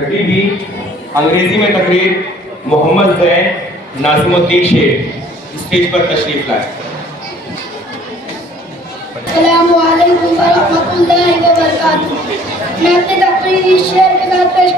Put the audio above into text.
छठी भी अंग्रेजी में तकरीर मोहम्मद जैन नाजिमुद्दीन शेख स्टेज पर तशरीफ लाए। अस्सलामुअलैकुम वरहमतुल्लाहि वबरकातुहू। मैं अपने तकरीरी शेर के साथ पेश